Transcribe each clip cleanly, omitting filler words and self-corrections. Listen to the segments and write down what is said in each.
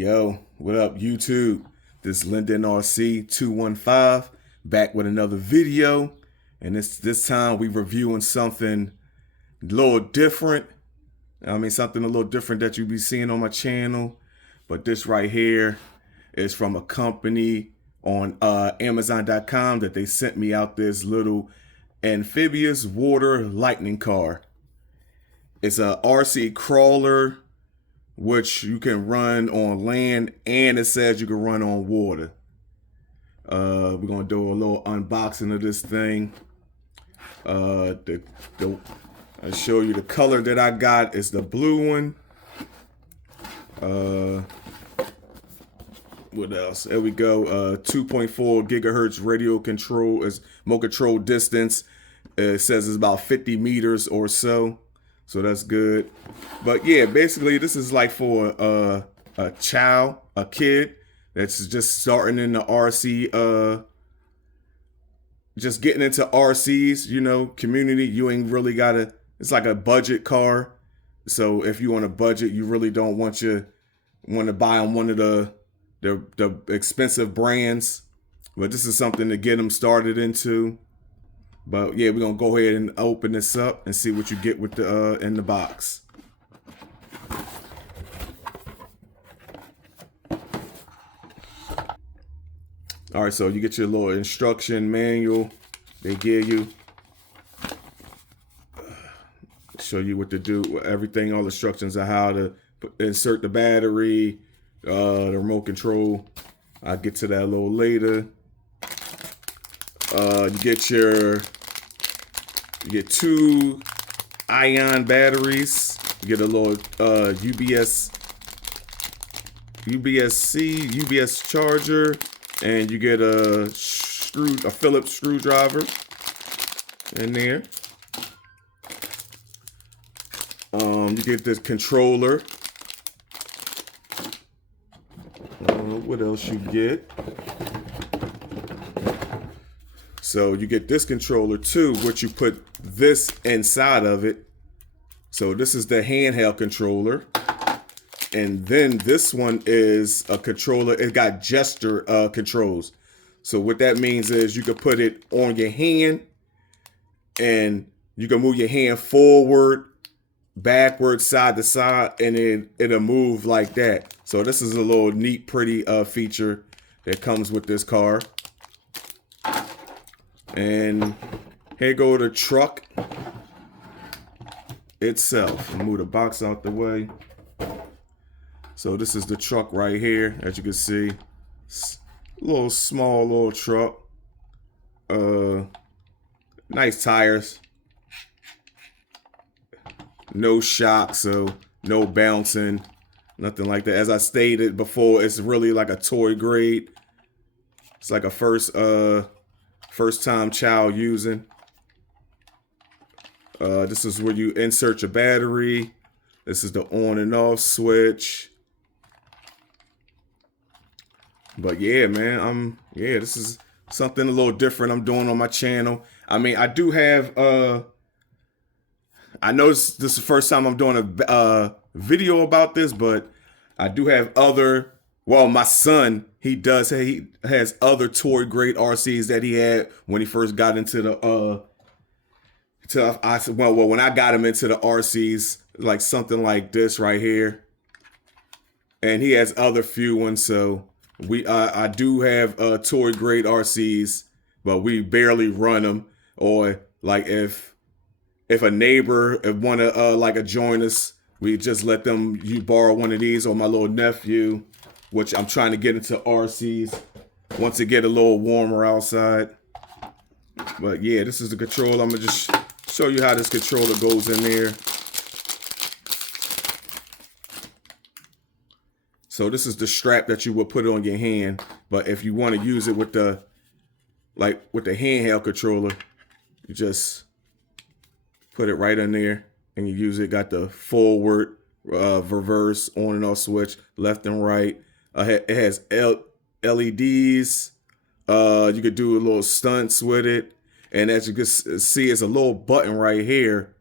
Yo, what up, YouTube? This is Lyndon RC 215 back with another video, and this time we reviewing something a little different. Something a little different that you be seeing on my channel. But this right here is from a company on Amazon.com that they sent me out this little Amphibious water lightning car. It's a RC crawler, which you can run on land, and it says you can run on water. We're gonna do a little unboxing of this thing. I'll show you the color that I got. It's the blue one. What else? There we go. 2.4 gigahertz radio control is remote control distance. It says it's about 50 meters or so. So that's good. But yeah, basically this is like for a child, a kid that's just starting in the RC, just getting into RCs, community. You ain't really gotta, it's like a budget car. So if you on a budget, you really don't want to buy on one of the expensive brands. But this is something to get them started into. But yeah, we're gonna go ahead and open this up and see what you get with the in the box. All right, so you get your little instruction manual they give you. Show you what to do, everything, all the instructions on how to insert the battery, the remote control. I'll get to that a little later. You get two ion batteries. You get a little UBS charger, and you get a Phillips screwdriver in there. You get this controller. What else you get? So you get this controller too, which you put this inside of it. So this is the handheld controller. And then this one is a controller. It got gesture controls. So what that means is you can put it on your hand and you can move your hand forward, backward, side to side, and it'll move like that. So this is a little neat, pretty feature that comes with this car. And here go the truck itself. I'll move the box out the way. So this is the truck right here, as you can see. Small little truck. Nice tires. No shock, so no bouncing, nothing like that. As I stated before, it's really like a toy grade. It's like a first time child using. This is where you insert your battery. This is the on and off switch. But yeah, man, this is something a little different I'm doing on my channel. I do have I know this is the first time I'm doing a video about this, but I do have my son, he has other toy grade RCs that he had when he first got into the when I got him into the RCs, like something like this right here. And he has other few ones, so I do have toy grade RCs, but we barely run them. Or like if a neighbor wanna join us, we just let them borrow one of these, or my little nephew, which I'm trying to get into RCs once it get a little warmer outside. But yeah, this is the controller. I'm gonna just show you how this controller goes in there. So this is the strap that you would put on your hand. But if you want to use it with the handheld controller, you just put it right in there and you use it. Got the forward, reverse, on and off switch, left and right. It has LEDs. You could do a little stunts with it. And as you can see, it's a little button right here.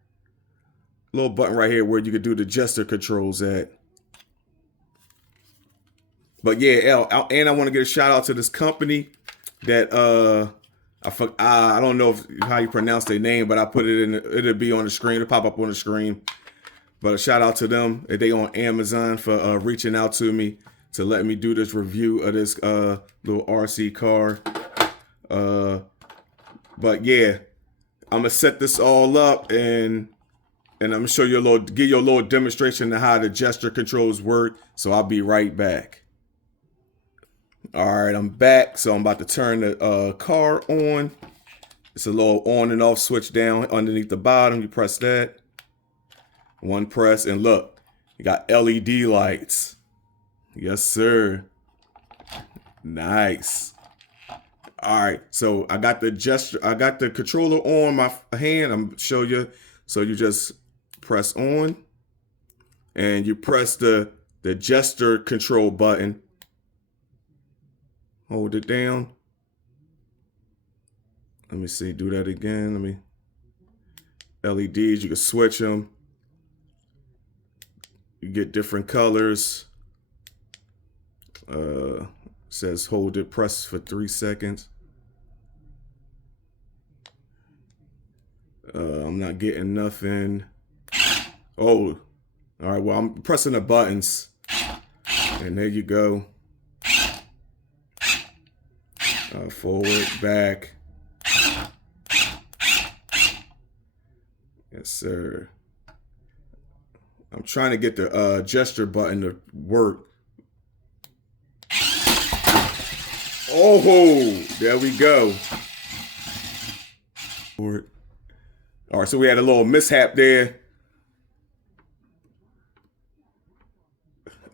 Where you could do the gesture controls at. But yeah, and I want to get a shout out to this company that I don't know how you pronounce their name, but I put it in. It'll be on the screen. It'll pop up on the screen. But a shout out to them. They on Amazon for reaching out to me to let me do this review of this little RC car. But yeah, I'm gonna set this all up and I'm gonna show you give you a little demonstration of how the gesture controls work. So I'll be right back. All right, I'm back. So I'm about to turn the car on. It's a little on and off switch down underneath the bottom. You press that. One press and look, you got LED lights. Yes, sir. Nice. All right, so I got the gesture. I got the controller on my hand. I'm show you. So you just press on, and you press the gesture control button. Hold it down. Let me see. Do that again. Let me. LEDs. You can switch them. You get different colors. Says hold it, press for 3 seconds. I'm not getting nothing. Oh, all right. Well, I'm pressing the buttons, and there you go. Forward, back. Yes, sir. I'm trying to get the gesture button to work. Oh, there we go. All right, so we had a little mishap there.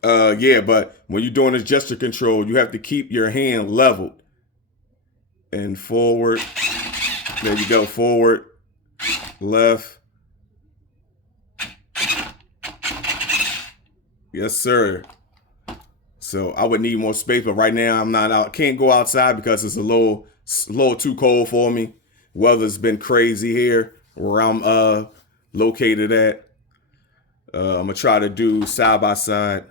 Yeah, but when you're doing this gesture control, you have to keep your hand leveled. And forward. There you go, forward, left. Yes, sir. So I would need more space, but right now I'm not out. Can't go outside because it's a little too cold for me. Weather's been crazy here where I'm located at. I'm gonna try to do side by side,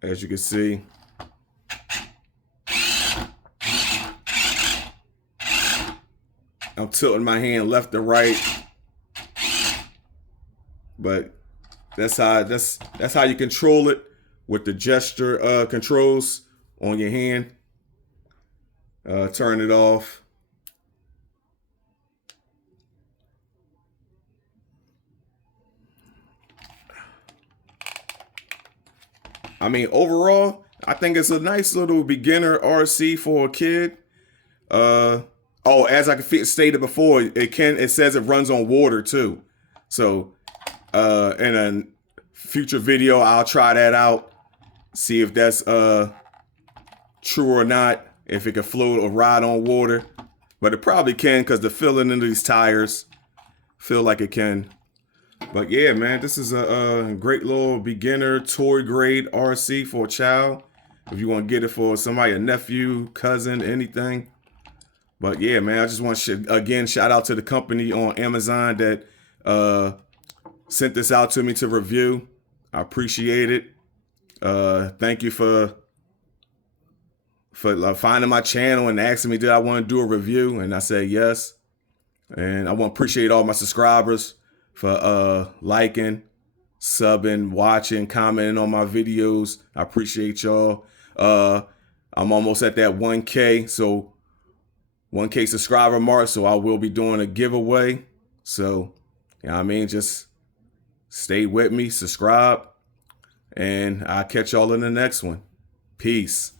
as you can see. I'm tilting my hand left to right, but that's how you control it with the gesture controls on your hand. Turn it off. I mean, overall, I think it's a nice little beginner RC for a kid. Oh, as I stated before, it says it runs on water too. So in a future video, I'll try that out. See if that's true or not. If it can float or ride on water. But it probably can because the filling in these tires feel like it can. But yeah, man, this is a great little beginner toy grade RC for a child. If you want to get it for somebody, a nephew, cousin, anything. But yeah, man, I just want to again shout out to the company on Amazon that sent this out to me to review. I appreciate it. Thank you for finding my channel and asking me did I want to do a review, and I said yes. And I want to appreciate all my subscribers for liking, subbing, watching, commenting on my videos. I appreciate y'all. I'm almost at that 1K, so 1K subscriber mark, so I will be doing a giveaway. So, you know what I mean? Just stay with me, subscribe, and I'll catch y'all in the next one. Peace.